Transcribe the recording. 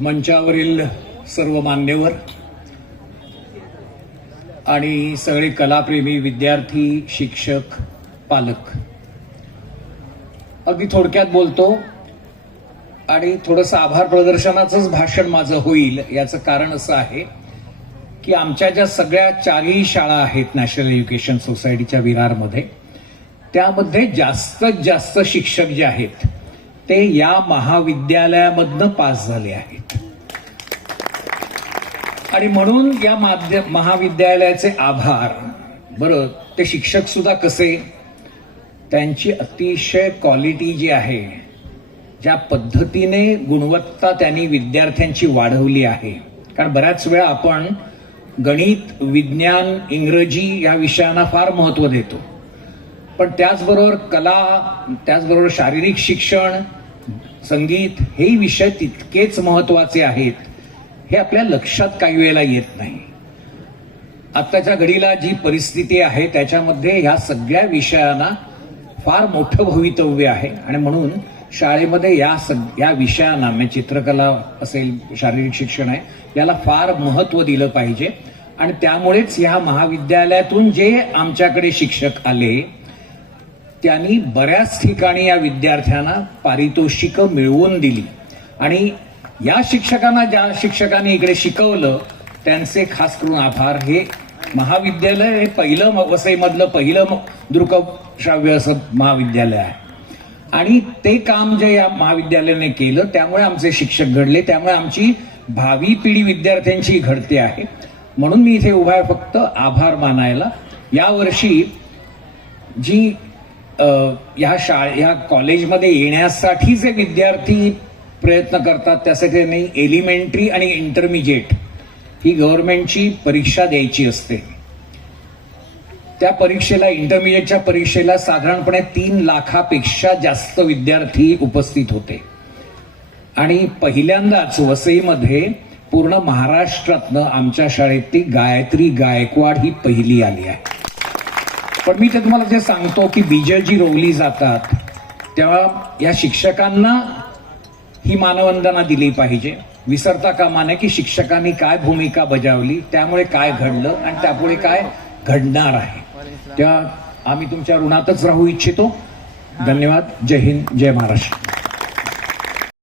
मंचावरील सर्व मान्यवर आणि सगळे कलाप्रेमी विद्यार्थी, शिक्षक, पालक, अगदी थोडक्यात बोलतो आणि थोडंसं आभार प्रदर्शनाचंच भाषण माझं होईल. याचं कारण असं आहे की आमच्या ज्या सगळ्या चारही शाळा आहेत नॅशनल एज्युकेशन सोसायटीच्या विरारमध्ये, त्यामध्ये जास्तीत जास्त शिक्षक जे आहेत ते या महाविद्यालयामधनं पास झाले आहेत. आणि म्हणून या महाविद्यालयाचे आभार. बरं, ते शिक्षक सुद्धा कसे, त्यांची अतिशय क्वालिटी जी आहे, ज्या पद्धतीने गुणवत्ता त्यांनी विद्यार्थ्यांची वाढवली आहे. कारण बऱ्याच वेळा आपण गणित, विज्ञान, इंग्रजी या विषयांना फार महत्त्व देतो, पण त्याचबरोबर कला, त्याचबरोबर शारीरिक शिक्षण, संगीत हेही विषय तितकेच महत्त्वाचे आहेत. हे आपल्या लक्षात काही वेळेला येत नाही. आत्ताच्या घडीला जी परिस्थिती आहे त्याच्यामध्ये ह्या सगळ्या विषयांना फार मोठं भवितव्य आहे. आणि म्हणून शाळेमध्ये या विषयांना, म्हणजे चित्रकला असेल, शारीरिक शिक्षण आहे, याला फार महत्त्व दिलं पाहिजे. आणि त्यामुळेच ह्या महाविद्यालयातून जे आमच्याकडे शिक्षक आले त्यांनी बऱ्याच ठिकाणी या विद्यार्थ्यांना पारितोषिकं मिळवून दिली. आणि या शिक्षकांना, ज्या शिक्षकांनी इकडे शिकवलं, त्यांचे खास करून आभार. हे महाविद्यालय हे पहिलं वसईमधलं पहिलं दृकश्राव्य असं महाविद्यालय आहे. आणि ते काम जे या महाविद्यालयाने केलं त्यामुळे आमचे शिक्षक घडले, त्यामुळे आमची भावी पिढी विद्यार्थ्यांची घडते आहे. म्हणून मी इथे उभा आहे फक्त आभार मानायला. यावर्षी जी या कॉलेजमध्ये येण्यासाठी जे विद्यार्थी प्रयत्न करतात, त्यासाठी त्यांनी एलिमेंटरी आणि इंटरमिजिएट ही गव्हर्नमेंटची परीक्षा द्यायची असते. त्या परीक्षेला, इंटरमिजिएटच्या परीक्षेला साधारणपणे 3 लाखापेक्षा जास्त विद्यार्थी उपस्थित होते. आणि पहिल्यांदाच वसईमध्ये पूर्ण महाराष्ट्रातनं आमच्या शाळेत ती गायत्री गायकवाड ही पहिली आली आहे. पण मी ते तुम्हाला जे सांगतो की बीजं जी रोवली जातात तेव्हा या शिक्षकांना ही मानवंदना दिली पाहिजे. विसरता कामा नये की शिक्षकांनी काय भूमिका बजावली, त्यामुळे काय घडलं आणि त्यापुढे काय घडणार आहे. तेव्हा आम्ही तुमच्या ऋणातच राहू इच्छितो. धन्यवाद. जय हिंद, जय महाराष्ट्र.